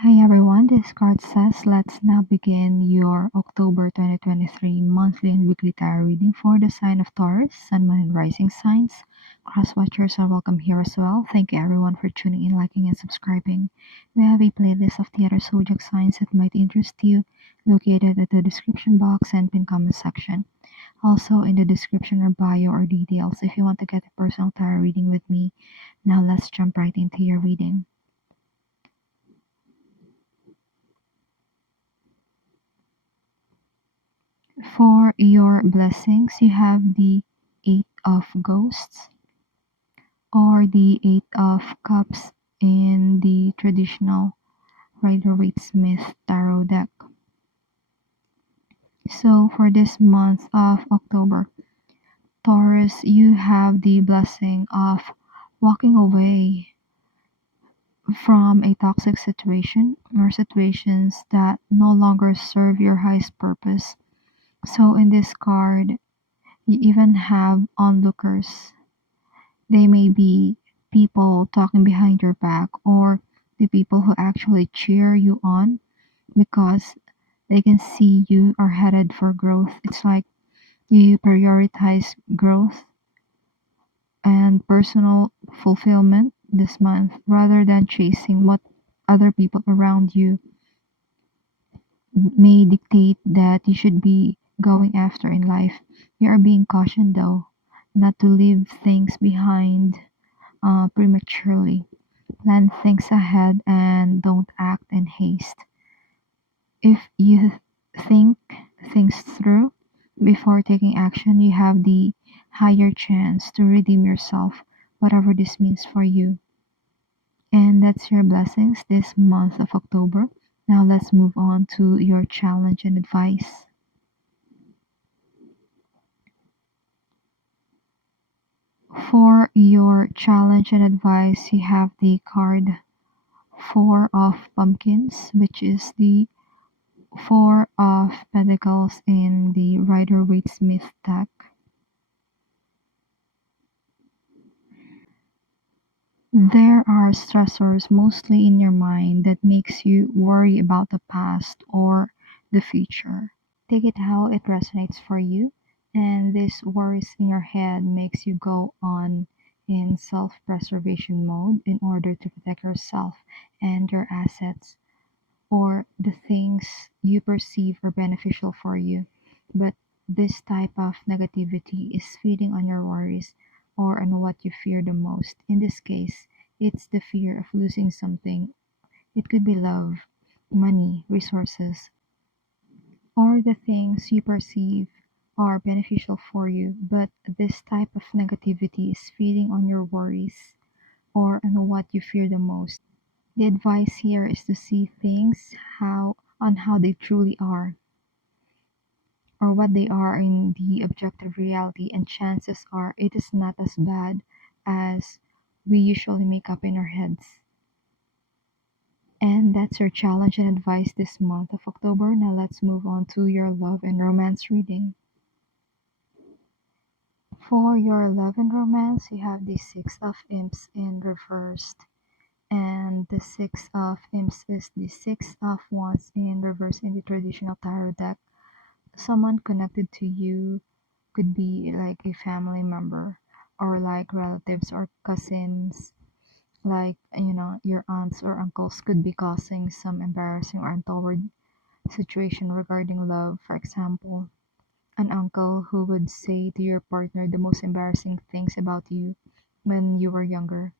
Hi everyone, this card says let's now begin your October 2023 monthly and weekly tarot reading for the sign of Taurus, Sun, Moon, and Rising signs. Cross-watchers are welcome here as well. Thank you everyone for tuning in, liking, and subscribing. We have a playlist of the other zodiac signs that might interest you, located at the description box and pin comment section. Also in the description or bio or details if you want to get a personal tarot reading with me. Now let's jump right into your reading. For your blessings, you have the Eight of Ghosts or the Eight of Cups in the traditional Rider-Waite-Smith tarot deck. So for this month of October, Taurus, you have the blessing of walking away from a toxic situation or situations that no longer serve your highest purpose. So in this card, you even have onlookers. They may be people talking behind your back or the people who actually cheer you on because they can see you are headed for growth. It's like you prioritize growth and personal fulfillment this month rather than chasing what other people around you may dictate that you should be going after in life. You are being cautioned though not to leave things behind prematurely. Plan things ahead and don't act in haste. If you think things through before taking action, you have the higher chance to redeem yourself, whatever this means for you. And that's your blessings this month of October. Now let's move on to your challenge and advice. For your challenge and advice, you have the card Four of Pumpkins, which is the Four of Pentacles in the Rider-Waite-Smith deck. There are stressors mostly in your mind that makes you worry about the past or the future. Take it how it resonates for you, and this worries in your head makes you go on in self-preservation mode in order to protect yourself and your assets or the things you perceive are beneficial for you. But this type of negativity is feeding on your worries or on what you fear the most. In this case, it's the fear of losing something. It could be love, money, resources, or the things you perceive are beneficial for you. But this type of negativity is feeding on your worries or on what you fear the most. The advice here is to see things how they truly are or what they are in the objective reality, and chances are it is not as bad as we usually make up in our heads. And that's your challenge and advice this month of October. Now let's move on to your love and romance reading. For your love and romance, you have the Six of Imps in reversed. And the Six of Imps is the Six of Wands in reverse in the traditional tarot deck. Someone connected to you could be like a family member or like relatives or cousins, like your aunts or uncles could be causing some embarrassing or untoward situation regarding love. For example, an uncle who would say to your partner the most embarrassing things about you when you were younger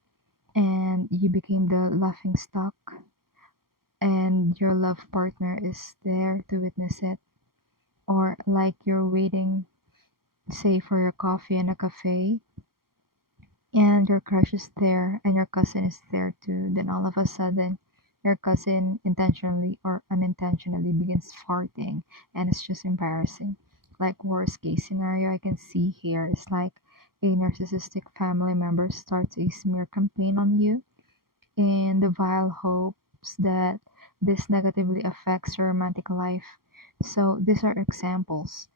and you became the laughing stock, and your love partner is there to witness it. Or like you're waiting, say, for your coffee in a cafe, and your crush is there and your cousin is there too. Then all of a sudden, your cousin intentionally or unintentionally begins farting, and it's just embarrassing. Like, worst case scenario I can see here is like a narcissistic family member starts a smear campaign on you in the vile hopes that this negatively affects your romantic life. So these are examples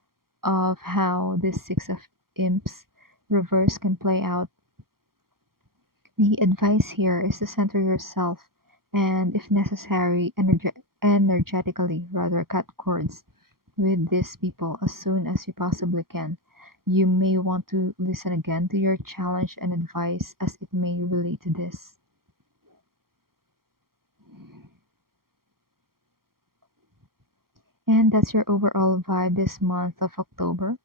of how this Six of Imps reverse can play out. The advice here is to center yourself and if necessary, energetically rather cut cords with these people as soon as you possibly can. You may want to listen again to your challenge and advice as it may relate to this. And that's your overall vibe this month of October.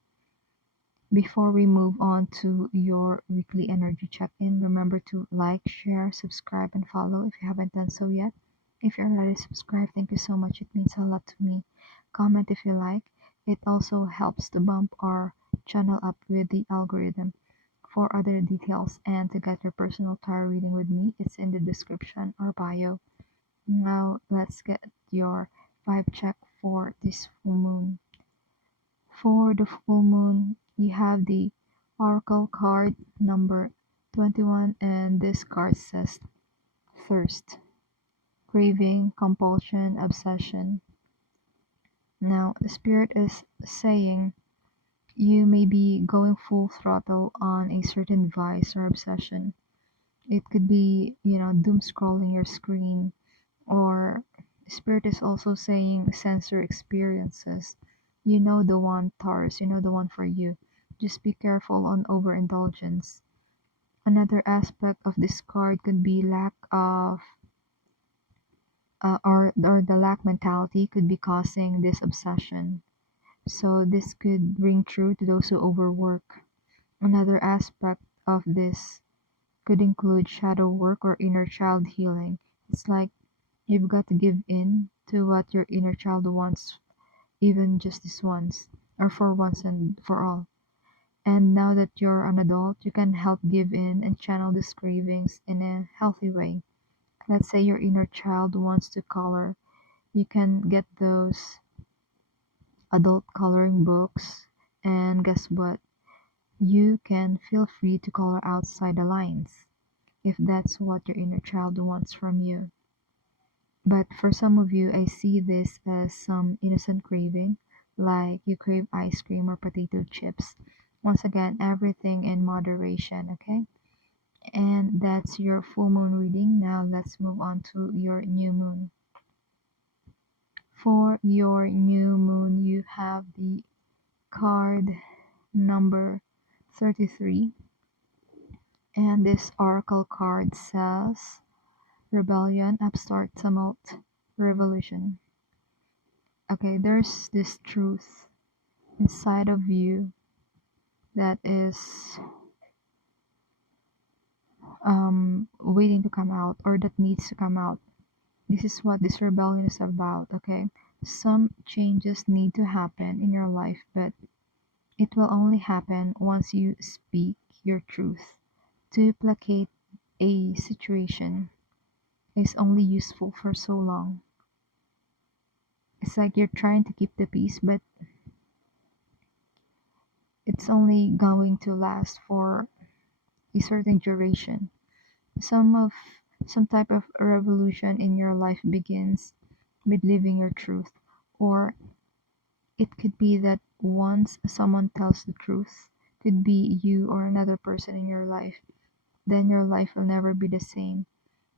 Before we move on to your weekly energy check-in, remember to like, share, subscribe, and follow if you haven't done so yet. If you're already subscribed, thank you so much. It means a lot to me. Comment if you like. It also helps to bump our channel up with the algorithm. For other details and to get your personal tarot reading with me, it's in the description or bio. Now let's get your vibe check for this full moon. For the full moon, you have the Oracle card number 21, and this card says thirst, craving, compulsion, obsession. Now, the spirit is saying you may be going full throttle on a certain vice or obsession. It could be, doom scrolling your screen, or spirit is also saying sensor experiences. You know the one, Taurus, you know the one for you. Just be careful on overindulgence. Another aspect of this card could be lack of or the lack mentality could be causing this obsession. So this could ring true to those who overwork. Another aspect of this could include shadow work or inner child healing. It's like you've got to give in to what your inner child wants, even just this once, or for once and for all. And now that you're an adult, you can help give in and channel these cravings in a healthy way. Let's say your inner child wants to color. You can get those adult coloring books, and guess what? You can feel free to color outside the lines if that's what your inner child wants from you. But for some of you, I see this as some innocent craving, like you crave ice cream or potato chips. Once again, everything in moderation, okay? And that's your full moon reading. Now let's move on to your new moon. For your new moon, you have the card number 33, and this oracle card says rebellion, upstart, tumult, revolution. Okay, there's this truth inside of you that is waiting to come out, or that needs to come out. This is what this rebellion is about, okay? Some changes need to happen in your life, but it will only happen once you speak your truth. To placate a situation is only useful for so long. It's like you're trying to keep the peace, but it's only going to last for a certain duration. Some of some type of revolution in your life begins with living your truth, or it could be that once someone tells the truth, could be you or another person in your life, then your life will never be the same.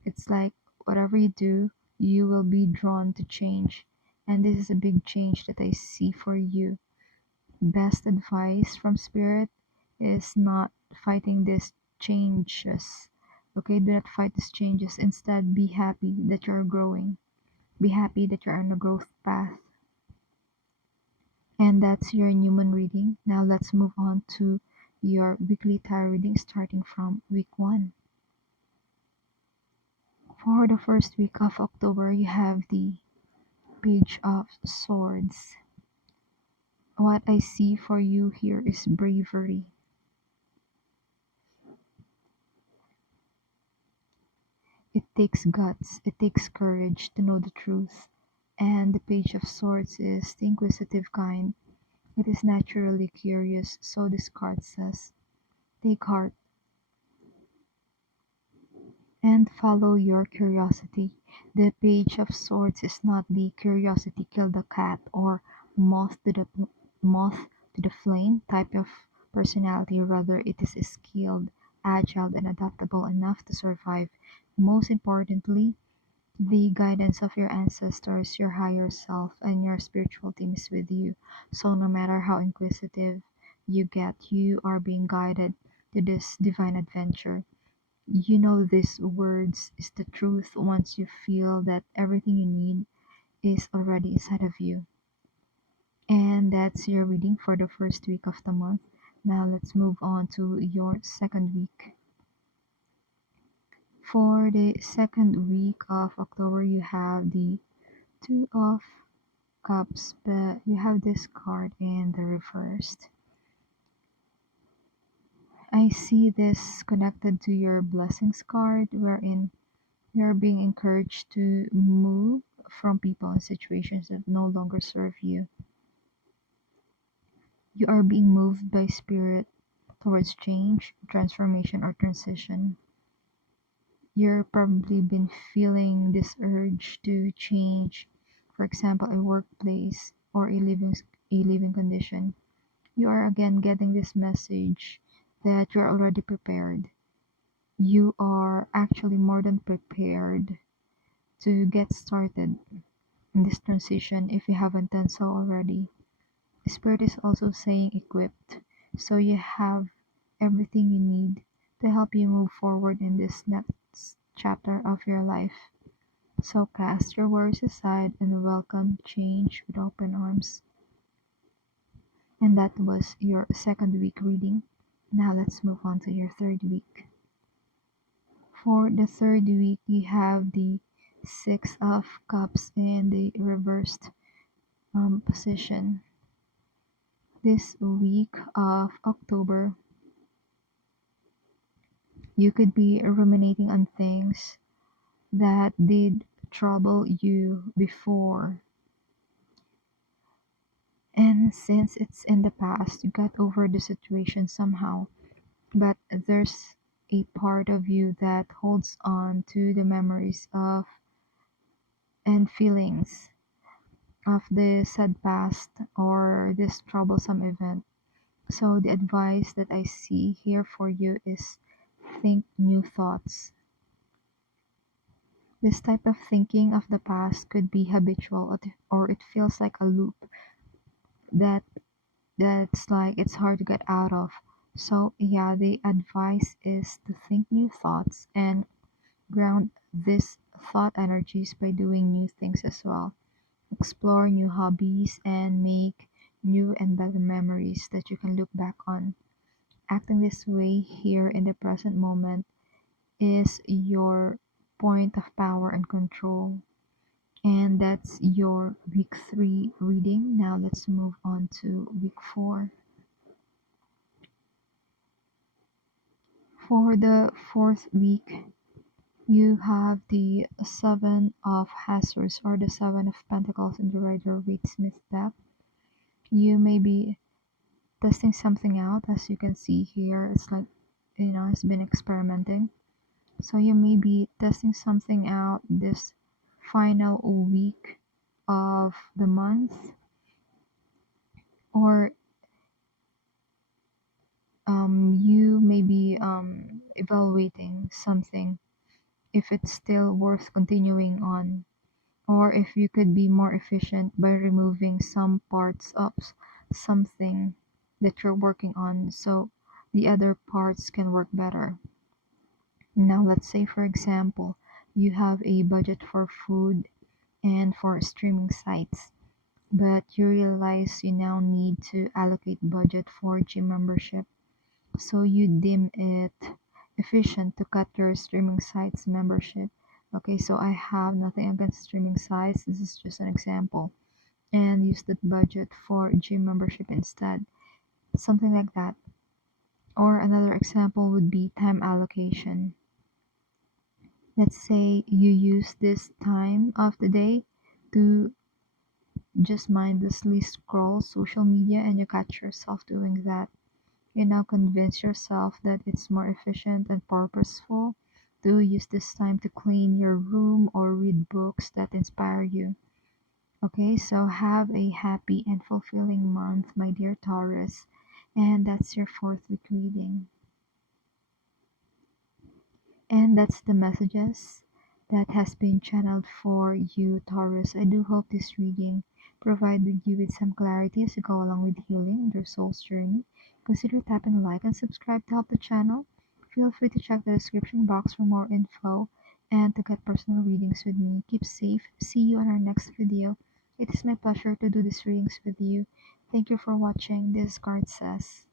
It's like whatever you do, you will be drawn to change. And this is a big change that I see for you. Best advice from Spirit is not fighting these changes. Okay, do not fight these changes. Instead, be happy that you're growing. Be happy that you're on a growth path. And that's your Newman reading. Now let's move on to your weekly tarot reading starting from week 1. For the first week of October, you have the Page of Swords. What I see for you here is bravery. It takes guts, it takes courage to know the truth. And the Page of Swords is the inquisitive kind. It is naturally curious, so this card says, take heart and follow your curiosity. The Page of Swords is not the curiosity kill the cat or moth to the flame type of personality. Rather, it is skilled, agile, and adaptable enough to survive. Most importantly, The guidance of your ancestors, your higher self, and your spiritual team is with you. So, no matter how inquisitive you get, you are being guided to this divine adventure. You know these words is the truth once you feel that everything you need is already inside of you. And that's your reading for the first week of the month. Now let's move on to your second week. For the second week of October, you have the Two of Cups, but you have this card in the reversed. I see this connected to your blessings card, wherein you're being encouraged to move from people and situations that no longer serve you. You are being moved by spirit towards change, transformation, or transition. You're probably been feeling this urge to change, for example, a workplace or a living condition. You are again getting this message that you're already prepared. You are actually more than prepared to get started in this transition if you haven't done so already. Spirit is also saying equipped, so you have everything you need to help you move forward in this next chapter of your life. So cast your worries aside and welcome change with open arms. And that was your second week reading. Now let's move on to your third week. For the third week, you have the Six of Cups in the reversed position. This week of October, you could be ruminating on things that did trouble you before. And since it's in the past, you got over the situation somehow. But there's a part of you that holds on to the memories of and feelings of the sad past or this troublesome event. So the advice that I see here for you is think new thoughts. This type of thinking of the past could be habitual or it feels like a loop that that's like it's hard to get out of. So yeah, the advice is to think new thoughts and ground these thought energies by doing new things as well. Explore new hobbies and make new and better memories that you can look back on. Acting this way here in the present moment is your point of power and control. And that's your week 3 reading. Now let's move on to week 4. For the fourth week, you have the Seven of Hazards or the Seven of Pentacles in the Rider Waite Smith deck. You may be testing something out, as you can see here. It's like, it's been experimenting. So you may be testing something out this final week of the month, or you may be evaluating something if it's still worth continuing on, or if you could be more efficient by removing some parts of something that you're working on so the other parts can work better. Now, let's say, for example, you have a budget for food and for streaming sites, but you realize you now need to allocate budget for gym membership. So you deem it efficient to cut your streaming sites membership. Okay, so I have nothing against streaming sites. This is just an example. And use that budget for gym membership instead. Something like that. Or another example would be time allocation. Let's say you use this time of the day to just mindlessly scroll social media and you catch yourself doing that. You now convince yourself that it's more efficient and purposeful to use this time to clean your room or read books that inspire you. Okay, so have a happy and fulfilling month, my dear Taurus. And that's your fourth week reading. And that's the messages that has been channeled for you, Taurus. I do hope this reading provided you with some clarity as you go along with healing your soul's journey. Consider tapping like and subscribe to help the channel. Feel free to check the description box for more info and to get personal readings with me. Keep safe. See you on our next video. It is my pleasure to do these readings with you. Thank you for watching. This card says.